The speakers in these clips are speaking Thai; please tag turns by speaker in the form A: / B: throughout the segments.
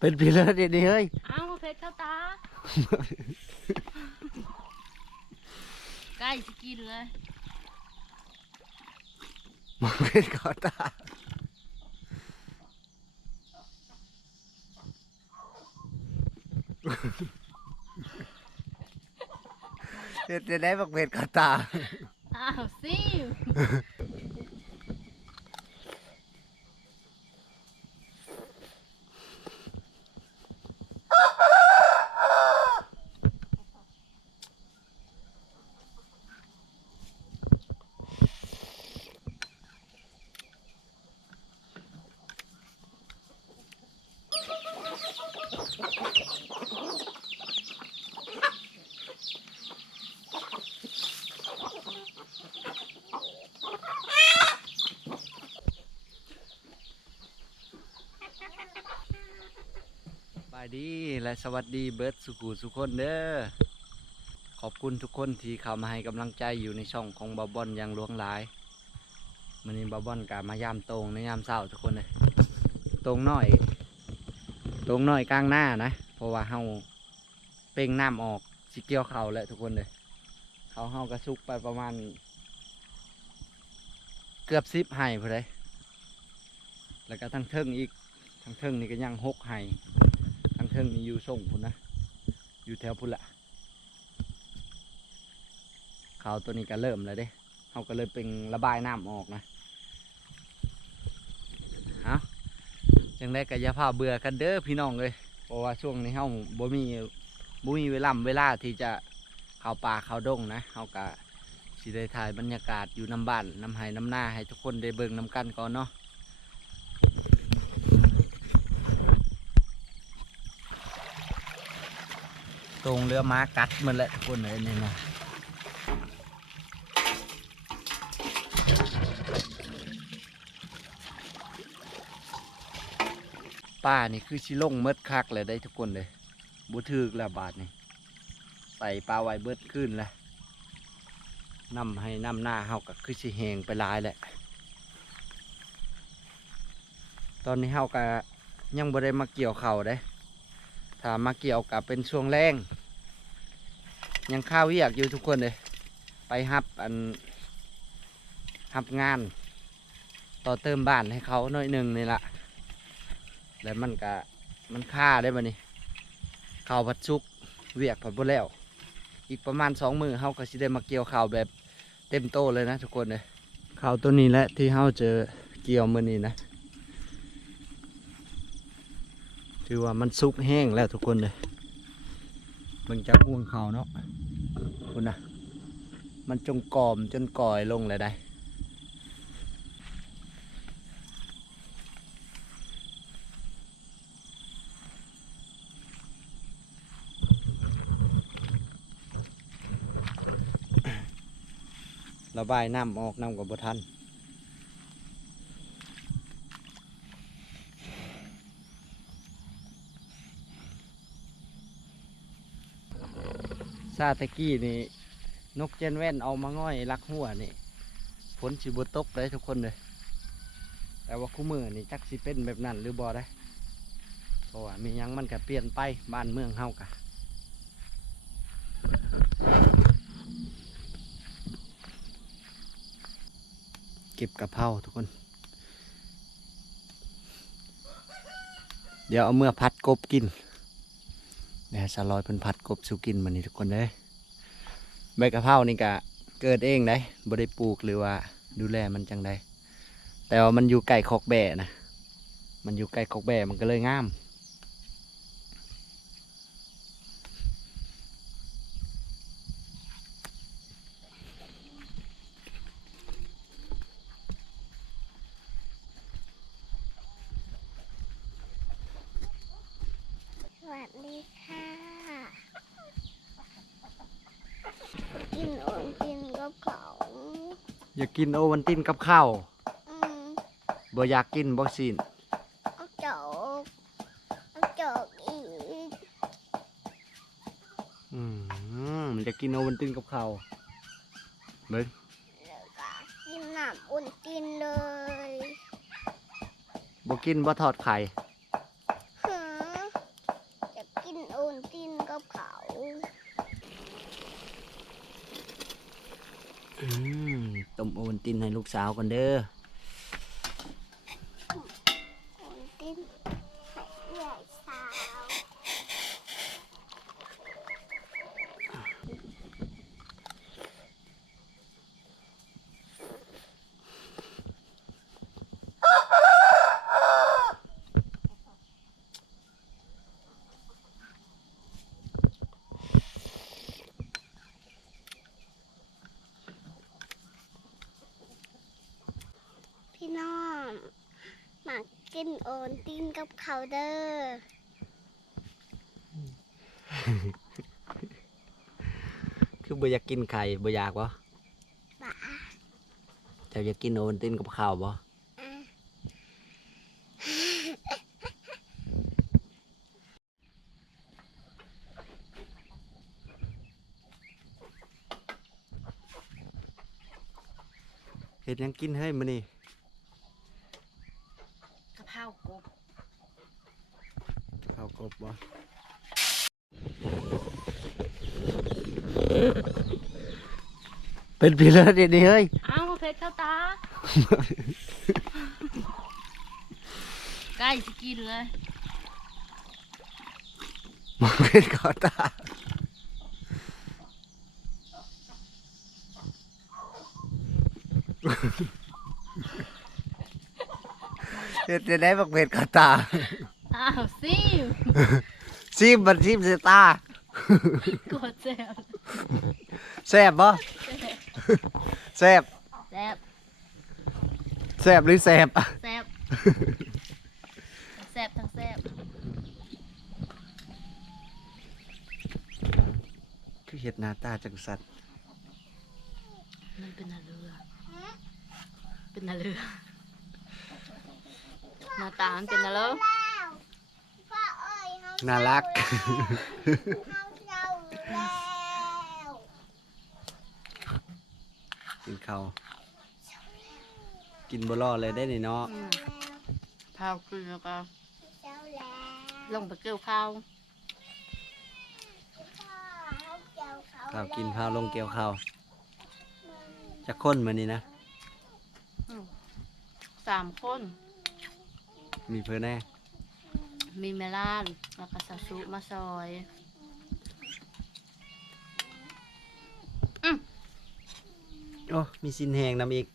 A: เป็นพี่เลิศเดี๋ยวนี้เฮ้ย
B: เอ้าเพชรเข้าตาใกล้จะกินเลย
A: มันเป็นขอตาเฮ็ดจะได้บักเป็ดขอตา
B: อ้าวซิ
A: บายดีและสวัสดีเบิร์ดสุขูสุคนเด้อขอบคุณทุกคนที่เข้ามาให้กำลังใจอยู่ในช่องของบาบอนอย่างหลวงหลายมันนี้บาบอนกามายามตรงในยามเช้าทุกคนเลยตรงน้อย ตรงน้อยกลางหน้านะเพราะว่าเฮาเป่งน้ำออกสิเกี่ยวเขาแล้วทุกคนเลยเขาเฮากระซุกไปประมาณ เกือบสิบไห่พอเลยแล้วก็ทั้งเทิงอีกทั้งเทิงนี่ก็ยังหกไห่ ทางเทิงนี่อยู่ส่งพุ่นนะ อยู่แถวพุ่นละเขาวตัวนี้ก็เริ่มแล้วเด้เขาก็เลยเป็นระบายน้ำออกนะเอาจังได้ก็อย่าพาเบื่อกันเด้อพี่น้องเลยเพราะว่าช่วงนี้เขาบ่มีบ่มีเวลาเวลาที่จะเข้าป่าเข้าดงนะเขาก็สิได้ถ่ายบรรยากาศอยู่น้ำบ้านน้ำไห้น้ำหน้าให้ทุกคนได้เบิ่งน้ำกันก่อนเนาะ ตรงเรือม้ากัดมันแหละทุกคนเลยนี่นะป้านี่คือชิลงเมดคักเลยได้ทุกคนเลยบุทึกล้วบาทนี่ใส่ปลาไว้เบิดขึ้นล้วนำให้นำหน้าเฮากับคือสิแหงไปลายแหละ ตอนนี้เฮาก็ยังบ่ได้มาเกี่ยวเข่าวเด้ถ้ามาเกี่ยวกับเป็นช่วงแรง ยังข้าวเวียกอยู่ทุกคนเลย ไปฮับอันฮับงาน ต่อเติมบ้านให้เขาหน่อยหนึ่งนี่ละแล้วมันก็มันค่าได้บ่นี่ข้าวผัดชุกเวียกผัดบ่แล้ว อีกประมาณสองมือเขาก็สิได้มาเกี่ยวข้าวแบบเต็มโตเลยนะทุกคนเลยข้าวตัวนี้แหละที่เขาเจอเกี่ยวมือนี้นะถือว่ามันสุกแห้งแล้วทุกคนเลยมันจะพ่วงเขาเนาะ คุณนะมันจงกอมจนก่อยลงเลยได้ระบายน้ำออกน้ำกับบทัน ซาตะกี้นี่ นกเจนแว่นเอามาง่อยลักหัวนี่ฝนสิบตกเลยทุกคนเลยแต่ว่าคู่มือนี่จักสิเป็นแบบนั้นหรือบอได้เพราะว่ามียังมันก็เปลี่ยนไปบ้านเมืองเฮากะเก็บกระเพราทุกคน เดี๋ยวเอาเมื่อพัดกบกิน แม่สลอยเพิ่นผัดกบสุกินมันนี่ทุกคนเลยใบกะเพรานี่กะเกิดเองได้บ่ได้ปลูกหรือว่าดูแลมันจังใดแต่ว่ามันอยู่ใกล้คอกแบ่นะ มันอยู่ใกล้คอกแบ่มันก็เลยงาม
C: สวัสดีค่ะ กินโอนกินกับเขา
A: อยากกินโอวันตินกับข้าว
C: อืม
A: บ่อยากกินบ่สิน
C: เอาจอกเอาจอกอีก
A: อืมมันจะกินโอวันตินกับข้าวเบิ่ง
C: แล้วก็กินน้ำอุ่นกินเลย
A: บ่กินบ่ทอดไข่ิ
C: นให้
A: ลูกสาวกันเด้อ
C: พี่น้องมากินโอนตินกับเขาวเด้อ
A: คือบ่อยากกินไข่บ่อยากบ่
C: บ้า
A: เจ้าอยากกินโอวัลตินกับข้าวบ่
C: อะ
A: เฮ็ดหยังกินเฮ้ยมื้อนี้
B: กะเพรากบ
A: ข้า วกบบ่เป็นพี่เลิศเดี๋ยวนี้เฮ้ย
B: อ้าวเพชรเข้าตา ใกล้จะกินเลย
A: มองเป็นขอตาเฮ็ดจะได้บักเป็ดขอตา
B: อ้าวซิ
A: ซิมมันซิมเสตาก
B: ดแซ่บ
A: แซ่บบ่แซ่บ
B: แซ่บ
A: แซ่บหรือแซ่บ
B: แซ่บแซ่บทั้งแซ่บ
A: คือเห็ดหน้าตาจังสัตว์
B: มันเป็นอะไรเรือเป็นอะไรเรือหน้าตามันเป็นอะไร
C: แล้วพ่อเอ้ยเฮา
A: น่ารัก
C: เฮาเศร้าแล้ว
A: กินข้าวกินบ่รอดเลยได้นี่เนาะ
B: อืมข้าวคือแล้วก็
C: เศร้าแล้ว
B: ลงไปเกี่ยวข้าว
C: พ่อเฮาเจ้าเขา
A: ข้าวกินข้าวลงเกี่ยวข้าวจะค้นมานี่นะ
B: สามคน
A: มีเพื่อนแน่
B: มีเมล่านแล้วก็ซาซุมาซอย
A: โอ้มีสินแหงนำอีก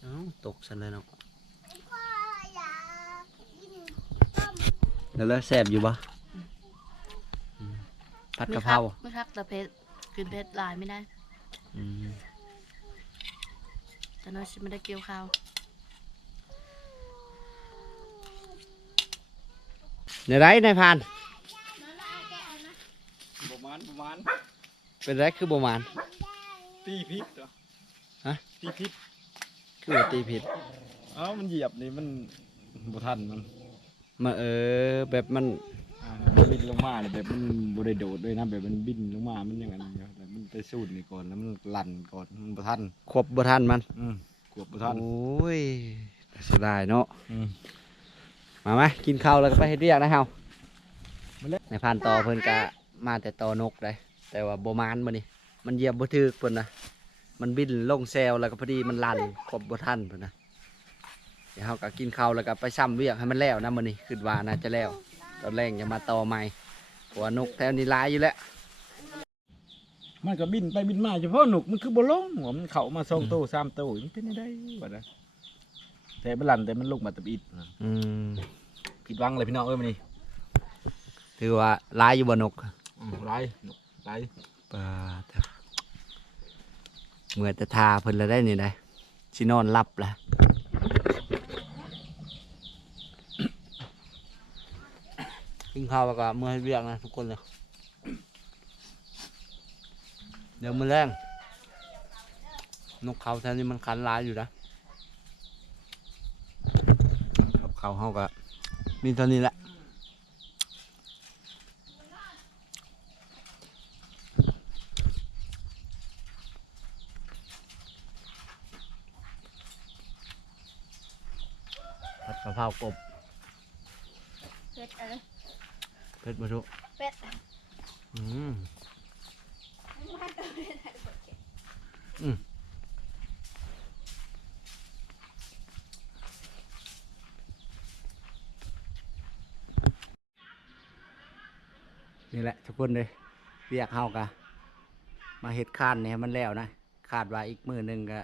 A: เอ้า ตกสันเลยเนาะ
C: พ่ออยากกินต้ม
A: แล้วแล้วแซ่บอยู่บ่อืมผัดกะเพรา
B: ไม่คักแต่เพชรกินเพชรหลายไม่ได้
A: อืม
B: แต่น้อยฉันไม่ได้เกี่ยวข้าว
A: ในไรนายพาน
D: ประมาณประมาณ
A: เป็นไรคือบ่หมาน
D: ตีพิษเหรอ
A: ฮะ
D: ตีพิษ
A: คือว่าตีผิด
D: เอ้ามันเหยียบนี่มันบ่ทันมัน
A: มาเออ แบบมัน
D: อ่ามันบินลงมาเนี่ยแบบมันบ่ได้โดดด้วยนะแบบมันบินลงมา มันอย่างนั้นอยู่แต่มันไปสูดนี่ก่อนแล้วมันลั่นก่อนมันบ่ทัน
A: ควบบ่ทันมัน
D: อืมกวบบ่ทัน
A: โอ้ยเสียดายเนาะ
D: อืม
A: มาไหมกินข้าวแล้วก็ไปเฮ็ดเวียกนะเฮา
D: มาเลย
A: ในพันต่อเพิ่นกะมาแต่ต่อนกเลยแต่ว่าบ่มานมื้อนี้มันเหยียบบ่ถึกเพิ่นนะมันบินลงแซวแล้วก็พอดีมันลั่นครบบ่ทันเพิ่นนะเดี๋ยวเฮาก็กินข้าวแล้วก็ไปซ้ำเวียกให้มันแล้วนะมื้อนี้คิดว่าน่าจะแล้วตอนแรกจะมาต่อใหม่เพราะว่านกแถวนี้หลายอยู่แล้ว
D: มันก็บินไปบินมาเฉพาะหนุกมันคือบ่ลงหัวมันเข้ามาสองโตสามโตมันเป็นได้บ่ได้แต่มันลั่นแต่มันลงมาตะบิด
A: อืม
D: ผิดหวังเลยพี่น้องเอ้ยมื้อนี้
A: ถือว่าหลายอยู่บ่นก
D: อืมหลายหนุกหลาย
A: ปาดเมื่อยแต่ทาเพิ่นแล้วได้นี่ได้สินอนหลับแล้วกินข้าวแล้วก็เมื่อยเวียกนะทุกคนเลยเดี๋ยวมือแรงนกเขาแถวนี้มันคันร้ายอยู่นะกับเขาเขาก็ มีเท่านี้แหละผัดกะเพรากบ
B: เพชรเอ้ย
A: เผ็ดมาทุก
B: เป็ด
A: อืมอืม นี่แหละ ทุกคนเลยเรียกเฮากะมาเฮ็ดคานนี่ให้มันแล้วนะคาดว่าอีกมือหนึ่งก็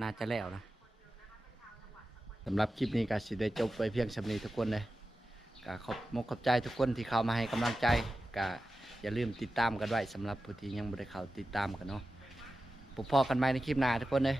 A: น่าจะแล้วนะสำหรับคลิปนี้ก็สิได้จบไปเพียงสำนี้ทุกคนเลยก็ขอบมกขอบใจทุกคนที่เข้ามาให้กำลังใจก็อย่าลืมติดตามกันไว้สำหรับผู้ที่ยังบ่ได้เข้าติดตามกันเนาะพบพอกันใหม่ในคลิปหน้าทุกคนเลย